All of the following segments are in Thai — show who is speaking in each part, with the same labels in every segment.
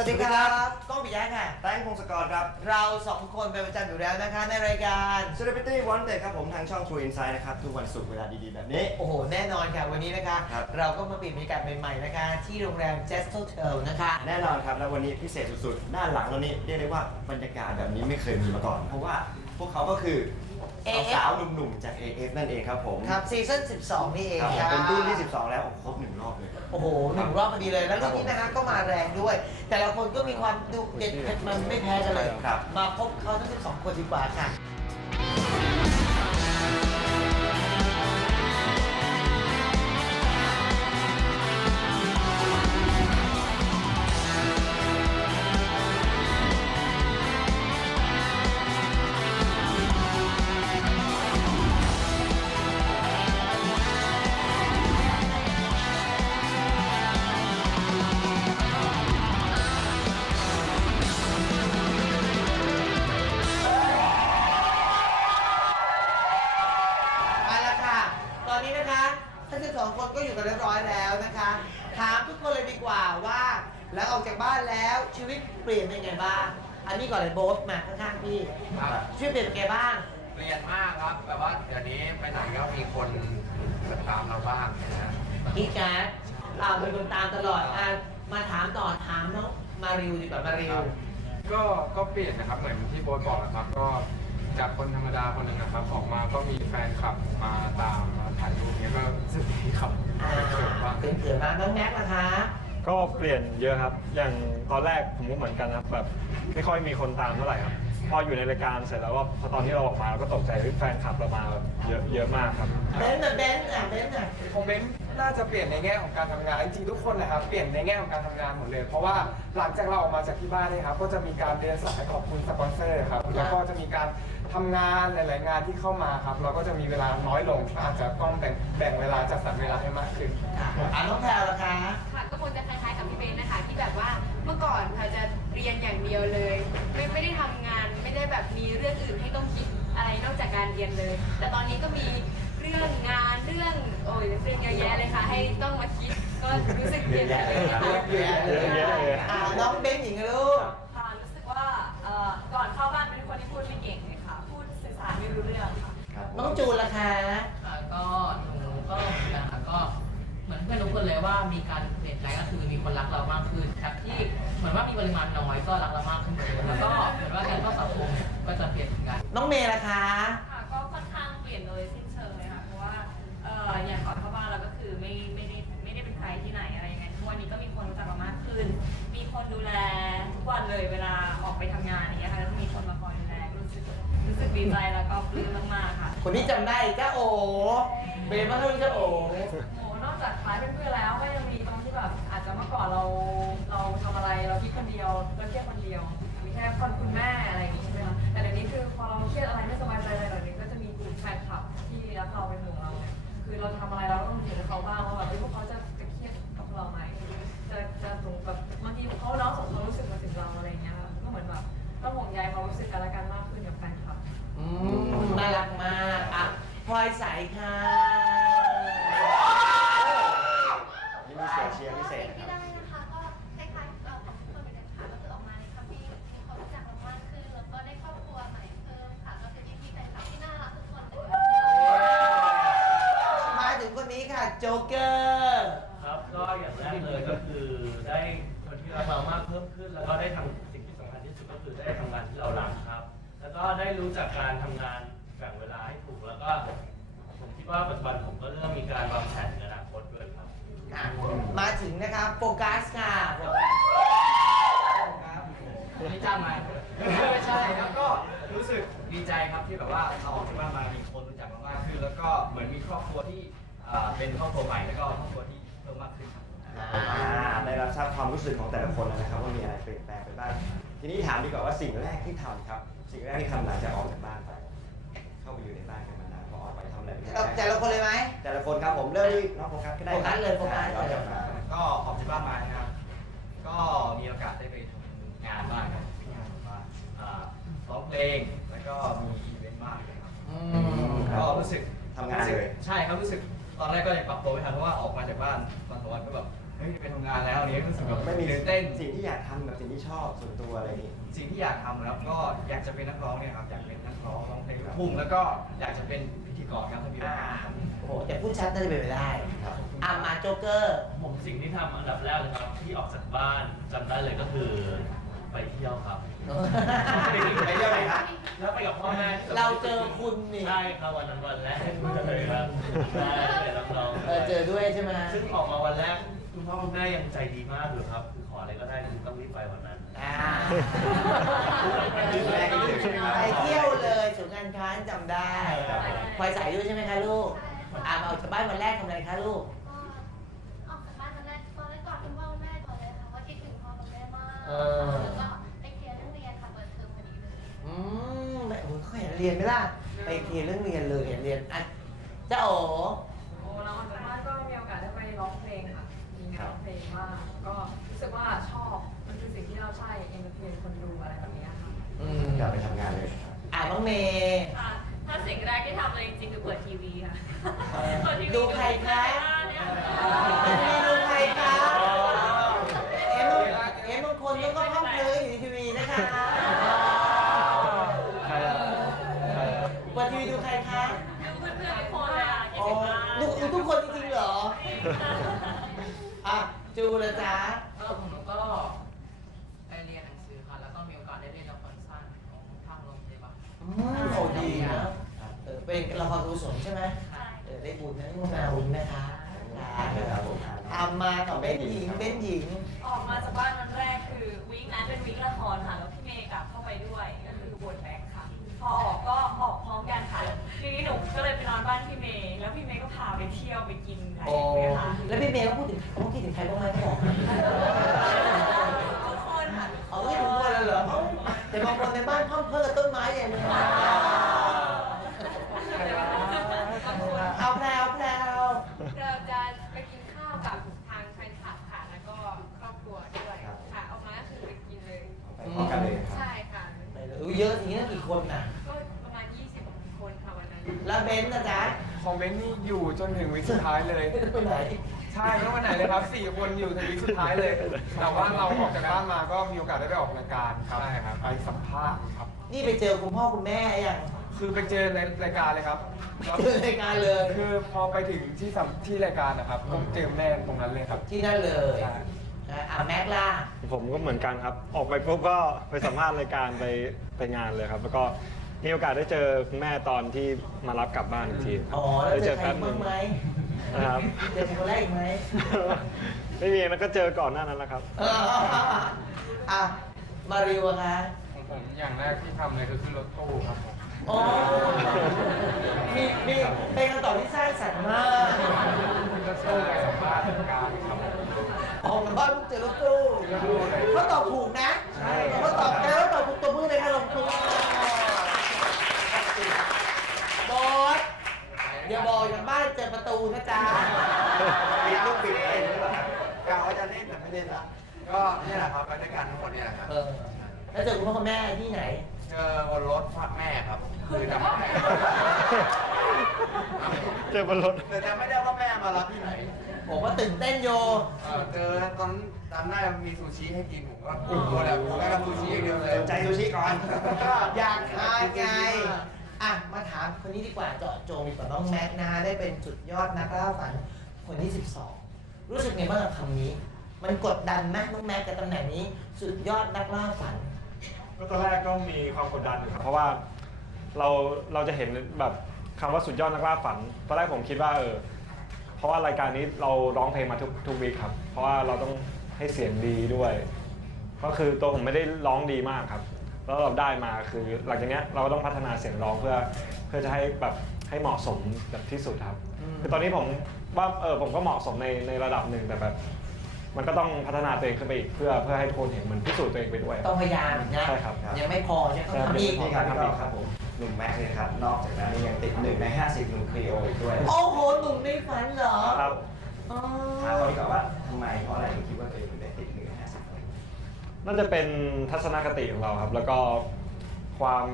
Speaker 1: วัสดีครับก้องปิยะค่ะ
Speaker 2: แตงพงศกรครับ
Speaker 1: เราสองคนเป็นประจำอยู่แล้วนะคะ ในรายการ
Speaker 2: Celebrity Wanted ครับผมทางช่อง True Insight นะครับ ทุกวันศุกร์เวลาดีๆ แบบนี้
Speaker 1: โอ้โห แน่นอนค่ะ วันนี้นะคะ
Speaker 2: ครับ
Speaker 1: เราก็มาเปลี่ยนบรรยากาศใหม่ๆนะคะ ที่โรงแรม j e s t o Hotel นะคะ
Speaker 2: แน่นอนครับ แล้ววันนี้พิเศษสุดๆ ด้านหลังเรานี่เรียกได้ว่าบรรยากาศแบบนี้ไม่เคยมีมาก่อน เพราะว่าพวกเขาก็คือ
Speaker 1: AF
Speaker 2: สาวๆหนุ่มๆ จาก AF นั่นเองครับผม
Speaker 1: ครับซีซั่น12 นี่เอง
Speaker 2: ครับผม
Speaker 1: ค่ะ
Speaker 2: เป็นรุ่นที่ 12 แล้วโอ้ครบหนึ่งรอบเลย
Speaker 1: โอ้โหหนึ่งรอบพอดีเลย แล้วรุ่นนี้นะคะก็มาแรงด้วย แต่ละคนก็มีความดุเด็ดเผ็ดมันไม่แพ้กันเลย
Speaker 2: ครับ
Speaker 1: มาพบเขาทั้ง 12 คนดีกว่าค่ะ พี่
Speaker 3: ครับ
Speaker 1: ชีวิตเปลี่ยนเป็นไงบ้าง
Speaker 3: เปลี่ยนมากครับแบบว่าเดี๋ยวนี้ไปไหนก็มีคนตามเราบ้างนะฮะ
Speaker 1: อีกการ์ดอ่าเป็นคนตามตลอดอะมาถามต่อถามน้องมาริวดีกว่ามาริว
Speaker 4: ก็ก็เปลี่ยนนะครับเหมือนที่โบ๊ทบอกนะครับ ก็จากคนธรรมดาคนหนึ่งนะครับ ออกมาก็มีแฟนคลับมาตามมาถ่ายรูปเนี้ยก็รู้สึกดีครับ
Speaker 1: อ่า
Speaker 4: เขินบ้าง
Speaker 1: เป็นเขินมากน้องแม็กซ์นะคะ
Speaker 5: ก็เปลี่ยนเยอะครับ อย่างตอนแรกผมก็เหมือนกันครับแบบไม่ค่อยมีคนตามเท่าไหร่ครับ พออยู่ในรายการเสร็จแล้วก็พอตอนที่เราออกมาเราก็ตกใจเฮ้ยแฟนคลับเรามาแบบเยอะเยอะมากครับ
Speaker 1: เบนซ์น่ะเบนซ์อะเบนซ์อะ
Speaker 4: คอมเมนต์น่าจะเปลี่ยนในแง่ของการทำงานจริงๆทุกคนนะครับเปลี่ยนในแง่ของการทำงานหมดเลย เพราะว่าหลังจากเราออกมาจากที่บ้านเนี่ยครับก็จะมีการเดินสายขอบคุณสปอนเซอร์ครับแล้วก็จะมีการทำงานหลาย ๆ งานที่เข้ามาครับเราก็จะมีเวลาน้อยลงอาจจะต้องแบ่งแบ่งเวลาจัดสรรเวลาให้มากขึ้น
Speaker 1: ค่ะอะน้องแพรวล่ะคะ
Speaker 6: ค่ะก็คงจะคล้ายๆกับพี่เบนนะคะที่แบบว่าเมื่อก่อนค่ะจะเรียนอย่างเดียวเลย ไม่ไม่ได้ทำงาน ไม่ได้แบบมีเรื่องอื่นให้ต้องคิดอะไรนอกจากการเรียนเลย แต่ตอนนี้ก็มีเรื่องงานเรื่องโอ้ยเรื่องเยอะแยะเลยค่ะ ให้ต้องมาคิดก็รู้สึกเปลี่ยนไปเลยค่ะ
Speaker 1: เยอะแยะเลย
Speaker 5: เยอะแยะเลย
Speaker 1: อะน้องเบนซ์หญิงลูก
Speaker 7: ค่ะรู้สึกว่าเอ่อก่อนเข้าบ้านเป็นคนที่พูดไม่เก่งเลยค่ะ พูดสื่อสารไม่รู้เรื่องค่ะ
Speaker 2: ครับผม
Speaker 1: น้องจูนล่ะคะ
Speaker 8: ค่ะก็หนูก็เหมือนกันค่ะก็เหมือนเพื่อนทุกคนเลยว่ามีการเปลี่ยนแปลงก็คือมีคนรักเรามากขึ้นจากที่เหมือนว่ามีปริมาณน้อยก็รักเรามากขึ้นเลยแล้วก็เหมือน ว่าการเข้าสังคมก็จะเปลี่ยนเหมือนกัน
Speaker 1: น้องเมย์ล่ะคะ
Speaker 7: ค่ะก็ค่อนข้างเปลี่ยนโดยสิ้นเชิงเลยค่ะ เพราะว่าเอ่ออย่างก่อนเข้าบ้านเราก็คือไม่ไม่ได้ไม่ได้เป็นใครที่ไหนอะไรยังไงทุกวันนี้ก็มีคนรู้จักเรามากขึ้น มีคนดูแลทุกวันเลยเวลาออกไปทำงานอย่างเงี้ยค่ะแล้วมีคนมาคอยดูแลก็รู้สึกรู้สึกดีใจแล้วก็ปลื้มมากๆค่ะ
Speaker 1: คนที่จำได้จ้าโอเบนซ์มาเท่าจ้าโอ
Speaker 7: โหนอกจากคล้ายเป็นเพื่อนแล้วก็ยังมีตรงที่แบบอาจจะเมื่อก่อนเราเราทำอะไรเราคิด คือเราทำอะไรเราก็ต้องเห็นเขาบ้างว่าแบบเฮ้ยพวกเขาจะจะเครียดกับเราไหมจะจะส่งแบบบางทีเขาเนาส่งความรู้สึกมาถึงเราอะไรอย่างเงี้ยค่ะก็เหมือนแบบต้องห่วงใยความรู้สึกกันและกันมากขึ้นกับแฟนคลับ
Speaker 1: อืมน่ารักมากอะพลอยใสค่ะ
Speaker 2: นี่มีเสียงเชียร์พิเศษนะ
Speaker 9: ที่
Speaker 2: ครับ
Speaker 9: ได้นะคะก็คล้ายๆเอ่อของทุกคนเหมือนกันค่ะก็คือออกมาในคำที่มีคนรู้จักเรามากขึ้นแล้วก็ได้ครอบครัวใหม่เพิ่มค่ะก็คือที่พี่แฟนคลับที่น่ารักทุกคนเลย
Speaker 1: มาถึงคนนี้ค่ะ โจ๊กเกอร์
Speaker 10: ครับก็อย่างแรกเลยก็คือได้คนที่รักเรามากเพิ่มขึ้น แล้วก็ได้ทำสิ่งที่สำคัญที่สุดก็คือได้ทำงานที่เรารักครับ แล้วก็ได้รู้จักการทำงานแบ่งเวลาให้ถูกแล้วก็ผมคิดว่าปัจจุบันผมก็เริ่มมีการวางแผนในอนาคตด้วยครับ
Speaker 1: อะมาถึงนะคะโฟกัสค่ะ
Speaker 3: ไม่จ้างมาไม่ใช่ครับก็รู้สึกดีใจครับที่แบบว่าเราออกจากบ้านมามีคนรู้จักเรามากขึ้นแล้วก็เหมือนมีครอบครัวที่อ่า เป็นครอบครัวใหม่แล้วก็ครอบครัวที่เพิ่มมากขึ้นครับ
Speaker 2: อ่าได้รับทราบความรู้สึกของแต่ละคนแล้วนะครับว่ามีอะไรเปลี่ยนแปลงไปบ้าง ทีนี้ถามดีกว่าว่าสิ่งแรกที่ทำครับ สิ่งแรกที่ทำหลังจากออกจากบ้านไป เข้าไปอยู่ในบ้านกันมานานพอออกไปทำอะไรเป็นอย่าง
Speaker 1: เรา
Speaker 2: แรก
Speaker 1: แต่ละคนเลยไหม
Speaker 2: แต่ละคนครับผมเริ่มที่น้องโฟกัสก็ได้
Speaker 1: โฟกัสเลยโฟกัส
Speaker 2: ย้อนกลับมา
Speaker 3: ก็ออกจากบ้านมานะครับ ก็มีโอกาสได้ไปทำงานบ้างครับงานแบบว่าอ่าร้องเพลงแล้วก็มีอีเวนต์บ้างนะครับ
Speaker 1: อืม
Speaker 3: ก็รู้สึก
Speaker 2: ทำงานเลย
Speaker 3: ใช่ครับรู้สึก ตอนแรกก็ยังปรับตัวไม่ทันเพราะว่าออกมาจากบ้านวันต่อวันก็แบบเฮ้ยไปทำงานแล้วอันนี้รู้สึกแบบ
Speaker 2: ไม่มี
Speaker 3: ตื่นเต้น
Speaker 2: สิ่งที่อยากทำแบบสิ่งที่ชอบส่วนตัวอะไรนี้
Speaker 3: สิ่งที่อยากทำนะครับก็อยากจะเป็นนักร้องเนี่ยครับอยากเป็นนักร้องร้องเพลงลูกทุ่งแล้วก็อยากจะเป็นพิธีกรครับถ้ามีโอกาสครับ
Speaker 1: โอ้โหแต่พูดชัดน่าจะเป็นไปได้อะมาโจ๊กเกอร์
Speaker 10: ผมสิ่งที่ทำอันดับแรกเลยครับที่ออกจากบ้านจำได้เลยก็คือ ไปเที่ยวครับ
Speaker 2: ไปเที่ยวไหนครับ
Speaker 10: แล้วไปกับพ่อแม่ที่
Speaker 1: เราเจอคุณนี่
Speaker 10: ใช่ครับวันนั้นวันแรกเลยครับใช่เป็นรับรอง
Speaker 1: เออเจอด้วยใช่ไหม
Speaker 10: ซึ่งออกมาวันแรกคุณพ่อคุณแม่ยังใจดีมากเลยครับคือขออะไรก็ได้คือต้องรีบไปวันนั้น
Speaker 1: อ่า
Speaker 2: แรกที่ถึง
Speaker 1: ไปเที่ยวเลยศูนย์การค้าจำได้ พลอยใส่ด้วยใช่ไหมคะลูกอ่ามาออกจากบ้านวันแรกทำอะไรคะลู
Speaker 9: ก
Speaker 1: เออ
Speaker 9: แล้วก็ไปเคลียร์เรื่องเรียนค่ะเปิดเทอมพอดีเลย
Speaker 1: อืมแม่โอ้ยเขาเห็นเรียนไหมล่ะไปเคลียร์เรื่องเรียนเลยเห็นเรียนอะเจ้าโอ
Speaker 7: โอ้เราออกจากบ้านก็มีโอกาสได้ไปร้องเพลงค่ะ มีงานร้องเพลงมากก็รู้สึกว่าชอบ มันคือสิ่งที่เราใช่เอนเตอร์เทนคนดูอะไรแบบนี้ค่ะ
Speaker 1: อืม
Speaker 2: อยากไปทำงานเลย
Speaker 1: อะน้องเมย์
Speaker 6: ค่ะถ้าสิ่งแรกที่ทำเลยจริงๆคือเปิดทีวีค่ะ
Speaker 1: เออ
Speaker 6: เปิดทีวี
Speaker 1: ดูใครคะ
Speaker 6: เนี่ย
Speaker 1: ดูใครคะเอ็มเอ็มบางคนก็ก็พังเพลยอยู่ในทีวีนะคะ
Speaker 5: ใครอะใครอะ
Speaker 1: เปิดทีวีดูใครคะ
Speaker 6: ดูเพื่อนๆทุกคนเลยอะคิด
Speaker 1: อ๋อ
Speaker 6: ถึงมาก
Speaker 1: ดูดูทุกคนจริงๆเหรอ อะจูละจ๊ะ
Speaker 8: ก็ผมก็ไปเรียนหนังสือค่ะ แล้วก็มีโอกาสได้เล่นละครสั้นของทางโรงพยาบาล
Speaker 1: อืมโอ้ดีนะเออเป็นละครกุศลใช่ไหม
Speaker 6: ใช่
Speaker 1: เออได้บุญนะนี่มาบุญนะคะ
Speaker 2: ครับผม
Speaker 1: เอามาต่อเป็นหญิงเป็นหญิง
Speaker 11: ออกมาจากบ้านวันแรกคือวิกนั้นเป็นวิกละครค่ะ แล้วพี่เมย์กลับเข้าไปด้วย ก็คือบทแบ็คค่ะ พอออกก็ออกพร้อมกันค่ะ ทีนี้หนูก็เลยไปนอนบ้านพี่ แล้วพี่เมย์เขา
Speaker 1: พูดถึงเขาคิดถึงใครบ้างไหมเขาบอก
Speaker 11: ทุกคนค่ะ
Speaker 1: เอไม่ถึงคนเลยเหรอแต่บางคนในบ้านพ่อมเพิ่งกับต้นไม้ใหญ่เลยเอาแพรวแพรว
Speaker 6: เราจะไปกินข้าวกับทางแฟนคลับค่ะแล้วก็ครอบครัวด้วยค่ะออกมาคือไปกินเลย
Speaker 2: ไปพร้อมกันเลยครับ
Speaker 6: ใช่ค่ะ
Speaker 1: ไปเลยอุ๊ยเยอะทีนี้ตั้งกี่คนน่ะ
Speaker 6: ก็ประมาณ20คนค่ะวันนั้น
Speaker 1: แล้วเบนซ์นะจ๊ะ
Speaker 4: คอมเมนต์นี่อยู่จนถึงวิกสุดท้ายเลย
Speaker 1: ไปไหน
Speaker 4: ใช่ไม่ว่าไหนเลยครับสี่คนอยู่ถึงวิกสุดท้ายเลย แต่ว่าเราออกจากบ้านมาก็มีโอกาสได้ไปออกรายการครับใช่ครับ ไปสัมภาษณ์ครับ
Speaker 1: นี่ไปเจอคุณพ่อคุณแม่ยัง
Speaker 4: คือไปเจอในรายการเลยครับแล้ว
Speaker 1: เจอรายการเลย
Speaker 4: คือพอไปถึงที่สัมที่รายการนะครับก็เจอแม่ตรงนั้นเลยครับ
Speaker 1: ที่นั่นเลย
Speaker 4: ใช่
Speaker 1: นะอะแม็กล่ะ
Speaker 5: ผมก็เหมือนกันครับ ออกไปปุ๊บก็ไปสัมภาษณ์รายการไปไปงานเลยครับ แล้วก็ มีโอกาสได้เจอคุณแม่ตอนที่มารับกลับบ้านอีกที
Speaker 1: อ๋อแล้ว
Speaker 5: ได้
Speaker 1: เจ
Speaker 5: เจ
Speaker 1: อ
Speaker 5: อ
Speaker 1: ใคร
Speaker 5: แป๊บห
Speaker 1: บ้า
Speaker 5: นึ่
Speaker 1: ง
Speaker 5: ง
Speaker 1: ไหม
Speaker 5: นะครับ
Speaker 1: เจอคนแรกอีกไหม
Speaker 5: ไม่มีมันก็เจอก่อนหน้านั้นแล้วครับ
Speaker 1: เอออะมาริวอะคะ
Speaker 4: ของผมอย่างแรกที่ทำเลยก็คือรถตู้ครับผม
Speaker 1: อ๋อมีมีเป็นคำตอบที่สร้างสรรค์มาก
Speaker 4: รถตู้ไปสัมภาษณ์รายการครับ
Speaker 1: ออกมาบ้านเจอรถตู้เขาตอบถูกนะเขาตอบแล้วตอบถูกตัวมือเลยค่ะลงทุนบอส อย่าบอกจากบ้านเจอประตูนะจ๊ะ
Speaker 2: ปิดลูกปิดอะไรหรือเปล่าครับกาวว่าจะเล่นแต่ไม่เล่นละ
Speaker 12: ก็นี่แหละครับไปด้วยกันทั้งหมดเนี่ยแหละครับ
Speaker 1: เออแล้วเจอคุณพ่อคุณแม่ที่ไหน
Speaker 12: เจอบนรถพ่อแม่ครับ คือจำไม่ได้
Speaker 5: เจอบนรถ
Speaker 12: แต่จำไม่ได้ว่าแม่มารับที่ไหน
Speaker 1: ผมว่าตื่นเต้นโย
Speaker 12: เออเจอตอนจำได้มีซูชิให้กินผมก็โอ้โหแหละผมก็ทำซูชิอย่างเดียวเลย
Speaker 2: สนใจซูชิก่อน
Speaker 1: อยากทานไง อะมาถามคนนี้ดีกว่าเจาะจงดีกว่าน้องแม็กนะฮะได้เป็นสุดยอดนักล่าฝันคนที่ 12 รู้สึกไงบ้างกับคำนี้ มันกดดันไหมน้องแม็กกับตำแหน่งนี้ สุดยอดนักล่าฝัน
Speaker 5: ก็ตอนแรกก็มีความกดดันอยู่ครับเพราะว่าเราเราจะเห็นแบบคำว่าสุดยอดนักล่าฝันตอนแรกผมคิดว่าเออเพราะว่ารายการนี้เราร้องเพลงมาทุกทุกวีคครับ เพราะว่าเราต้องให้เสียงดีด้วย ก็คือตัวผมไม่ได้ร้องดีมากครับ แล้วเราได้มาคือ หลังจากเนี้ยเราก็ต้องพัฒนาเสียงร้องเพื่อเพื่อจะให้แบบให้เหมาะสมแบบที่สุดครับ
Speaker 1: อืม
Speaker 5: คือตอนนี้ผมว่าเออผมก็เหมาะสมในในระดับหนึ่งแต่แบบ มันก็ต้องพัฒนาตัวเองขึ้นไปอีกเพื่อเพื่อให้ทุกคนเห็นมันพิสูจน์ตัวเองไปด้วย
Speaker 1: ต้องพยายามนะ
Speaker 5: ใช่ครับ
Speaker 1: ยังไม่พอใช่ไหมต้องทำอีก
Speaker 2: นี่ครับพี่ครับผมหนุ่มแม็กซ์เนี่ยครับ นอกจากนั้นนี่ยังติดหนึ่งใน 50หนุ่มครีโออีกด้วย
Speaker 1: โอ้โหหนุ่มในฝันเหรอ
Speaker 5: ครับ
Speaker 1: อ๋อ
Speaker 2: ถามเขาดีกว่าว่าทำไมเพราะอะไรถึงคิดว่าตัวเองถึงได้ติดหนึ่งในห้าสิบ
Speaker 5: น่าจะเป็นทัศนคติของเราครับ แล้วก็ความ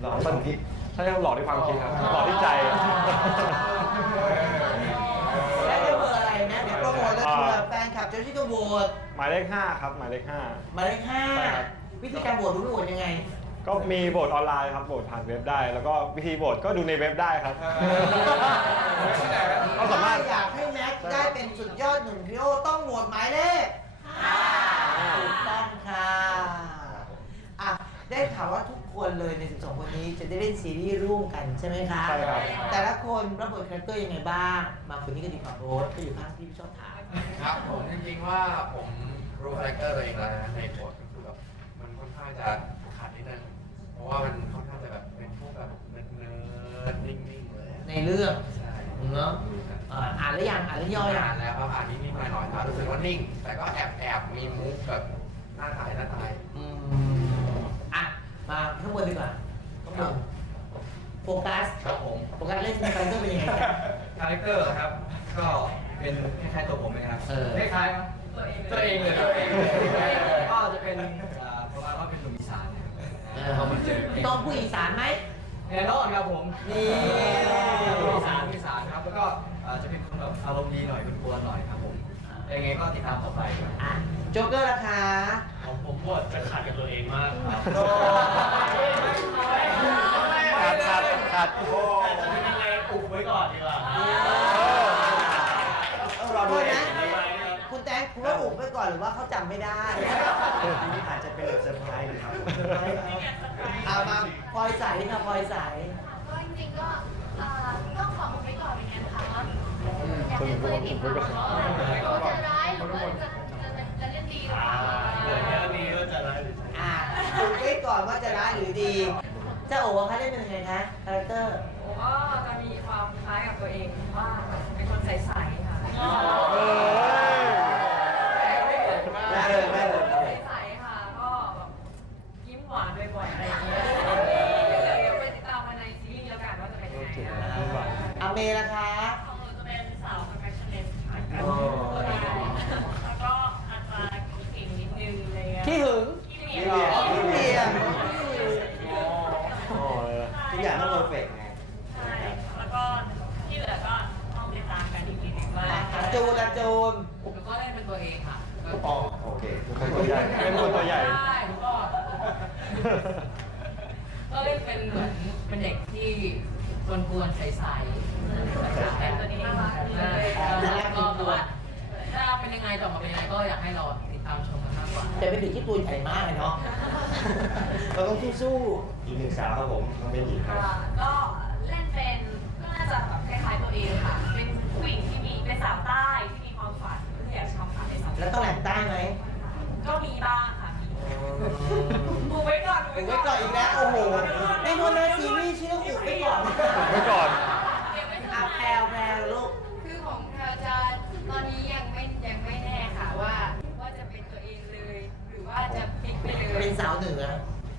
Speaker 2: หล่อที่ความคิด
Speaker 5: ใช่ครับหล่อที่ความคิดครับหล่อที่ใจ
Speaker 1: แล้วเดี๋ยวเบอร์อะไรนะเดี๋ยวโปรโมทแล้วเผื่อแฟนคลับเจ้าที่ก็โหวต
Speaker 5: หมายเลขห้าครับ หมายเลขห้า
Speaker 1: หมายเลขห้า
Speaker 5: ใช่ครับ
Speaker 1: วิธีการโหวตรู้ไหมโหวตยังไง
Speaker 5: ก็มีโหวตออนไลน์ครับโหวตผ่านเว็บได้ แล้วก็วิธีโหวตก็ดูในเว็บได้ครับ ก็สามารถ
Speaker 1: ถ้อยากให้แม็กซ์ได้เป็นสุดยอดหนุ่มพิโอต้องโหวตหมายเลขถูกต้อง ค่ะอะได้ข่าวว่าทุกคนเลยใน 12 คนนี้จะได้เล่นซีรีส์ร่วมกันใช่ไหมคะ
Speaker 5: ใช่ครับ
Speaker 1: แต่ละคนรับบทคาแรคเตอร์ยังไงบ้าง มาคนนี้ก็ดีกว่าโบ๊ทก็อยู่ข้างพี่ชอบถาม
Speaker 12: ครับผมจริงๆว่าผมรู้คาแรคเตอร์ตัวเองแล้วนะในบทก็คือแบบมันค่อนข้างจะขาดนิดนึงเพราะว่ามันค่อนข้างจะแบบเป็นพวกแบบเนิร์ดๆนิ่งๆเลยอะ
Speaker 1: ในเรื่อง
Speaker 12: ใช่
Speaker 1: เนาะเอ่ออ่านแล้วยังอ่านแล้วย่อยยั
Speaker 12: อ่างนแล้วครับอ่านนิ่งๆหน่อยๆแต่รู้สึกว่านิ่ง แต่ก็แอบแอบๆมีมุกแบบหน้าตายหน้าตาย
Speaker 1: อืมอะ มาข้างบนดีกว่าข้างบนโฟกัส
Speaker 3: ครับผม
Speaker 1: โฟกัสเล่นคาแรคเตอร์เป็นยังไงครับ
Speaker 3: คาแรคเตอร์ครับ ก็เป็นคล้ายๆตัวผมนะครับ
Speaker 1: เออ
Speaker 3: คล้ายๆครับ
Speaker 7: ตัวเองเลย
Speaker 3: ตัวเองเลยตัวเองเลยก็จะเป็นอ่าประมาณว่าเป็นหนุ่มอีสานนะครับ
Speaker 1: เออ
Speaker 3: พอมาเจอ
Speaker 1: ต้องผู้อีสานไหม
Speaker 3: แน่นอนครับผม
Speaker 1: นี่
Speaker 3: อีสานอีสานครับ แล้วก็อ่าจะเป็นคนแบบอารมณ์ดีหน่อยกวนๆหน่อยครับผมยังไงก็ติดตามต่อไปครับ
Speaker 1: อะโจ๊กเกอร์ราคา
Speaker 10: ของผมบทจะขัดกับตัวเองมากครับ
Speaker 5: ขาดขาดขาด
Speaker 10: แต่จะเป็นยังไงอุบไว้ก่อนดีกว่า
Speaker 2: ต้องรอดูเอ
Speaker 1: นะ
Speaker 2: ง
Speaker 1: คุณแตงคุณว่าอุบไว้ก่อนหรือว่าเขาจำไม่ได้
Speaker 2: ทีนี้อาจจะเป็นเซอร์ไพรส์นะครับ
Speaker 1: เซอร์ไพรส์ตามาพลอยใสค่ะพลอยใส
Speaker 9: ก็จริงๆก็เอ่อต้องขออุบไว้ก่อนเหมือนกันค่ะว่าอยากให้ตัวเองติดตามว่าจะร้ายหรือว่าจะจะจะเล่นดีหรือเปล่า
Speaker 10: ก่อ
Speaker 1: นว่าจะร้ายหรือดีเจ้าโอ๋คะเล่นเป็นยังไงคะคาแรคเตอร์
Speaker 7: ผมก็จะมีความคล้ายกับตัวเองว่าเป็นคนใสๆค่ะ
Speaker 5: เอ้ย
Speaker 1: ได้เลยได้เลย
Speaker 7: ใสๆค่ะ ก็แบบยิ้มหวานบ่อยๆอะไรอย่างเงี้ยเดี๋ยวไปติดตามมาในซีรีส์แล้วกันว่าจะเป็นยังไงนะ
Speaker 1: อาเมล่ะคะ
Speaker 11: ของหนูจะเป็นสาว perfectionist ค่ะ
Speaker 1: โอ้
Speaker 11: แล้วก็อาจจะเก่งนิดนึงอะไรเงี้ย
Speaker 1: ขี้หึง
Speaker 11: ขี้
Speaker 1: ขี้
Speaker 11: เหนียว
Speaker 1: เหนียม
Speaker 5: โอ้ย
Speaker 2: ทุกอย่างต้องเพอร์เฟกต์ไง
Speaker 11: ใช่ แล้วก็ที่เหลือก็ต้องติดตามกันอีกทีหนึงว่า
Speaker 1: อะจูนละจูน
Speaker 8: ผมก็เล่นเป็นตัวเองค่ะก็
Speaker 2: อ๋อโอเค
Speaker 5: เป็นตัวใหญ่เป็นคนตัวใหญ่
Speaker 8: ใช่ผมก็ก็เล่นเป็นเหมือนเป็นเด็กที่กวนๆใสๆแต่ตัวนี้น่ารักเลยแล้วก็แบบว่าถ้าเป็นยังไงต่อมาเป็นยังไงก็อยากให้เราติดตามชมกันมากกว่า
Speaker 1: แต่เป็นเด็กที่ตัวใหญ่มากเลยเนาะ เราต้องสู้
Speaker 2: อีกหนึ่งสาวครับผมน้องเบนหญิงครับ
Speaker 11: อ่าก็เล่นเป็นก็น่าจะแบบคล้ายๆตัวเองค่ะ
Speaker 1: แล้วต้องแหลมใต้ไหม
Speaker 11: ก็มีบ้างค่ะมีดูไว้ก่อน
Speaker 1: อุบไว้ก่อนอีกแล้วโอ้โหในโทนนะซีรีส์ชื่ออุบไว้ก่อน
Speaker 5: ไว้ก่อน
Speaker 11: ยังไม่ถึง
Speaker 1: อาแพลวแพลวลูก
Speaker 6: คือของแพรวจะตอนนี้ยังไม่ยังไม่แน่ค่ะว่า ว่าจะเป็นตัวเองเลย หรือว่าจะพลิกไปเลย
Speaker 1: เป็นสาวเหนือ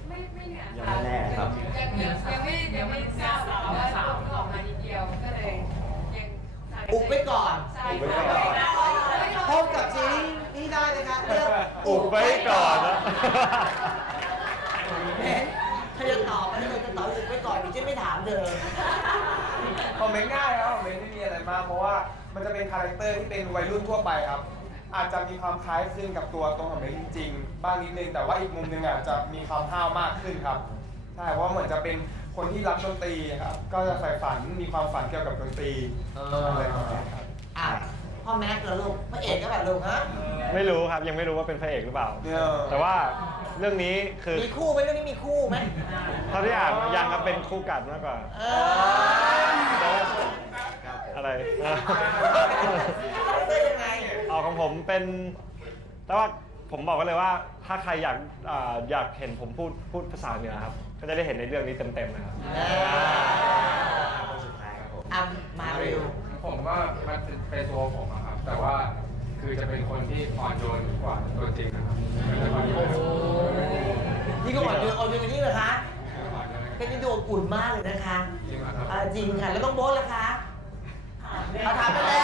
Speaker 6: ไม่ไม่เหนือ
Speaker 2: ยัง
Speaker 6: ค่ะ
Speaker 2: ไม่แน่ครับ
Speaker 6: ยังยังยังไม่ยังไม่ทราบค่ะว่าสาวเพิ่งออกมานิดเดียวก็เลยยัง
Speaker 1: อุบไว้ก่อน
Speaker 6: ใช่
Speaker 2: อุบไว้ก่อน
Speaker 1: พบกับซีรีส์นี้ได้นะคะเรื่ อง
Speaker 5: อุบไว้ก่อนนะ
Speaker 1: เห็นเธอจะตอบอันนี้เธอจะตอบอุบไว้ก่อนดิฉันไม่ถามเธอ
Speaker 4: คอมเมนต์ง่ายครับคอมเมนต์ไม่มีอะไรมากเพราะว่ามันจะเป็นคาแรคเตอร์ที่เป็นวัยรุ่นทั่วไปครับ อาจจะมีความคล้ายคลึงกับตัวตรงของเมย์จริงๆบ้างนิดนึงแต่ว่าอีกมุมหนึงอาจจะมีความห้าวมากขึ้นครับใช่เพราะว่าเหมือนจะเป็นคนที่รักดนตรีครับก็จะใฝ่ฝันมีความฝันเกี่ยวกับดนตรี
Speaker 1: เอ
Speaker 4: อะไร
Speaker 1: อ
Speaker 4: แบบนี้ครับ
Speaker 1: อะ พ่อแม็กซ์เหรอลูกพระเอกก็แบบลูกฮะ
Speaker 5: ไม่รู้ครับยังไม่รู้ว่าเป็นพระเอกหรือเปล่า
Speaker 4: เนี่ย
Speaker 5: แต่ว่าเรื่องนี้คือ
Speaker 1: มีคู่ไหมเรื่องนี้มีคู่ไหม
Speaker 5: เท่าที่อ่านยังครับเป็นคู่กัดมากกว่า
Speaker 1: เออ
Speaker 5: อะไร
Speaker 1: ได้ยังไง
Speaker 5: เอาของผมเป็น แต่ว่าผมบอกไว้เลยว่า ถ้าใครอยากอ่าอยากเห็นผมพูดพูดภาษาเหนือครับ ก็จะได้เห็นในเรื่องนี้เต็มๆนะครับ
Speaker 2: คนสุดท้ายครับผม
Speaker 1: อะมาเร็ว
Speaker 13: ผมก็มันเป็นตัวผมอะครับ แต่ว่าคือจะเป็นคนที่อ่อนโยนกว่าตัวจริงนะครับเป็นคนที่
Speaker 1: โอ้โหนี่ก็อ่อนโยนอ่อนโยนกว่านี้เหรอคะ
Speaker 13: อ่อนโยน
Speaker 1: เป็นที่ดูอบอุ่นมากเลยนะคะ
Speaker 13: จริงเหรอครับ
Speaker 1: อ่าจริงค่ะ แล้วต้องโบ๊ทล่ะคะเขาถามไปแล้ว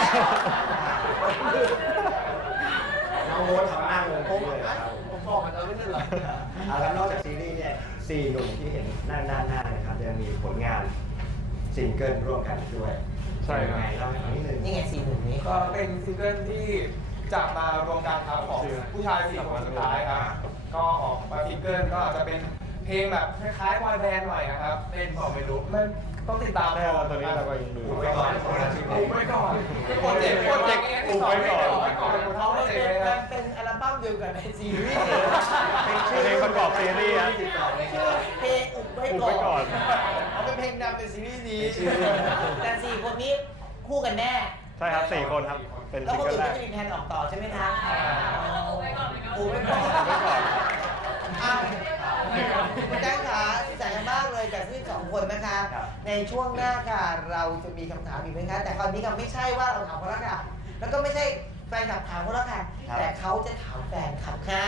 Speaker 2: น้องโบ๊ททำหน้างงปุ๊บเลยครับ
Speaker 12: ผมบอกมันแล้วไม่ใช่เหรอ
Speaker 2: เอาละนอกจากซีรีส์เนี่ยสี่หนุ่มที่เห็นนั่งด้านหน้านะครับยังมีผลงานซิงเกิลร่วมกันด้วย
Speaker 5: ใช่ครับ
Speaker 2: ยังไงเล่าให้ฟังนิดนึง
Speaker 1: นี่ไงสี่หนุ่มนี้
Speaker 4: ก็เป็นซิงเกิลที่จะมารวมกันครับของผู้ชายสี่คนสุดท้ายครับ ก็ออกมาซิงเกิลก็อาจจะเป็นเพลงแบบคล้ายๆบอยแบนด์หน่อยนะครับเต้นพอไม่รู้มันต้องติดตาม
Speaker 5: แน่เราตอนนี้เราก็ยังดู
Speaker 12: อุบไว้ก่อนคนละชื่อเพล
Speaker 4: อุ
Speaker 12: ง
Speaker 4: บไว้ก่อนคือโปรเจกต์โปรเจกต์นี้ที่สองไม่ได้ออกไว้ก่อนบนท้องโปร
Speaker 1: มัน
Speaker 4: เจ
Speaker 1: เป็
Speaker 4: ก
Speaker 1: น
Speaker 4: ต์เลย
Speaker 1: มั
Speaker 4: นะ
Speaker 1: นเป็นอัลบั้มเดียวกันในซีรีส์
Speaker 5: เป็นชื่อเพลงประกอบซีรีส์ฮะ
Speaker 1: ชื่อเพลงอุบไว้
Speaker 5: อุบ
Speaker 1: ก่อ
Speaker 5: ไว้ก่อน
Speaker 1: นเอาเป็นเพลงนำ เป็นซีรีส์นี้
Speaker 12: เป็นชื่อ
Speaker 1: แต่สี่คนนี้คู่กันแน่
Speaker 5: ใช่ครับสี่คนครับ เป็น
Speaker 1: แล้ว
Speaker 5: ซิง
Speaker 1: คน
Speaker 5: เกิล
Speaker 1: อื่น
Speaker 5: แร
Speaker 1: ก็
Speaker 5: ก
Speaker 1: จะมีแผนออกต่อใช่ไหมคะ
Speaker 11: อุบไว้ก่อนเลยเนอะ
Speaker 1: อุบไว้ก่อน
Speaker 5: อุบไว้ก่อน
Speaker 1: อะคุณแจ้งขาดีใจกันมากเลยกับที่สองคนนะคะ
Speaker 2: ครับ
Speaker 1: ในช่วงหน้าค่ะเราจะมีคำถามอีกไหมคะแต่คราวนี้ค่ะไม่ใช่ว่าเราถามคนละค่ะ แล้วก็ไม่ใช่แฟนคลับถามคนละค่ะ แต่เขาจะถามแฟนคลับค่ะ